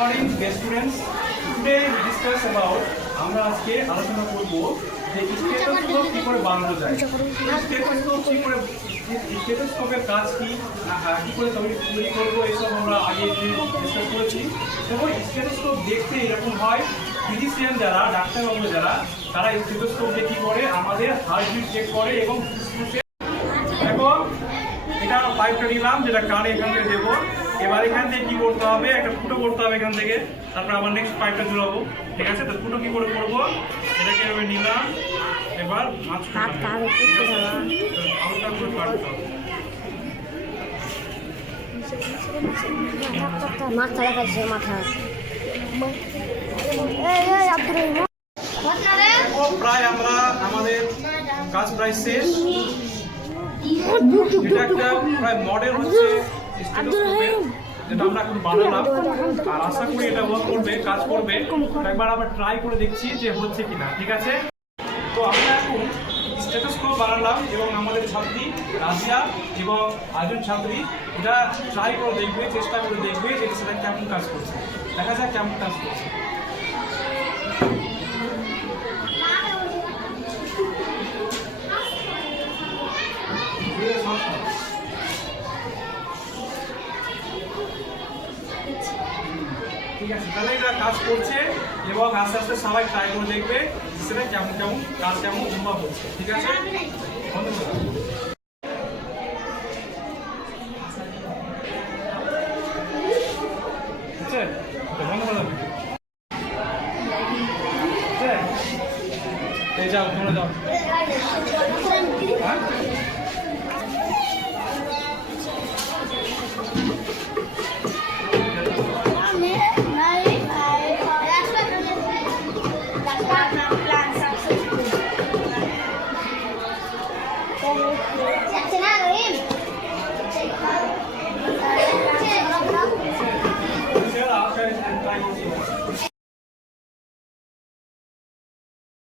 Morning, dear students. Today we discuss about আমরা আজকে আলোচনা করব যে স্টেথোস্কোপ কি করে বানানো যায়। স্টেথোস্কোপ কি করে, স্টেথোস্কোপের কাজ কি, কি করে তৈরি করব, এইসব আমরা আগে ডিসকাস করেছি। দেখো, স্টেথোস্কোপ দেখতে এরকম হয়। ফিজিশিয়ান যারা, ডাক্তারবাবু যারা, তারা স্টেথোস্কোপ দিয়ে কি করে আমাদের হার্টবিট চেক করে এবং দেখো এটা পাইপটা নিলাম, যেটা কানে এখান থেকে দেবো। এবার এখান থেকে কি করতে হবে, একটা ফুটো করতে হবে এখান থেকে, তারপর আবার নেক্সট পাইপটা জোড়াবো। ঠিক আছে, তো ফুটো কি করে করবো, এটাকে এভাবে নিলাম। এবার আলুটা করে কাটতে হবে। প্রায় আমরা আমাদের কাজ প্রায় শেষ। এটা একটা প্রায় মডেল হচ্ছে স্টেথোস্কোপের, যেটা আমরা এখন বানালাম। আর আশা করি এটা ওয়ার্ক করবে, কাজ করবে। একবার আবার ট্রাই করে দেখছি যে হচ্ছে কিনা। ঠিক আছে, তো আমরা এখন স্টেথোস্কোপ বানালাম এবং আমাদের ছাত্রী রাজিয়া এবং আরেকজন ছাত্রী এটা ট্রাই করে দেখবে, চেষ্টা করে দেখবে যে সেটা কেমন কাজ করছে। দেখা যাক কেমন কাজ করছে। ঠিক আছে, তাহলে এটা কাজ করছে এবং আস্তে আস্তে সবাই ট্রাই করে দেখবে সেটা কেমন কেমন কাজ কেমন অনুভব হচ্ছে। ঠিক আছে, ধন্যবাদ। ঠিক আছে, ধন্যবাদ। এই যাও, তোমরা যাও। হ্যাঁ।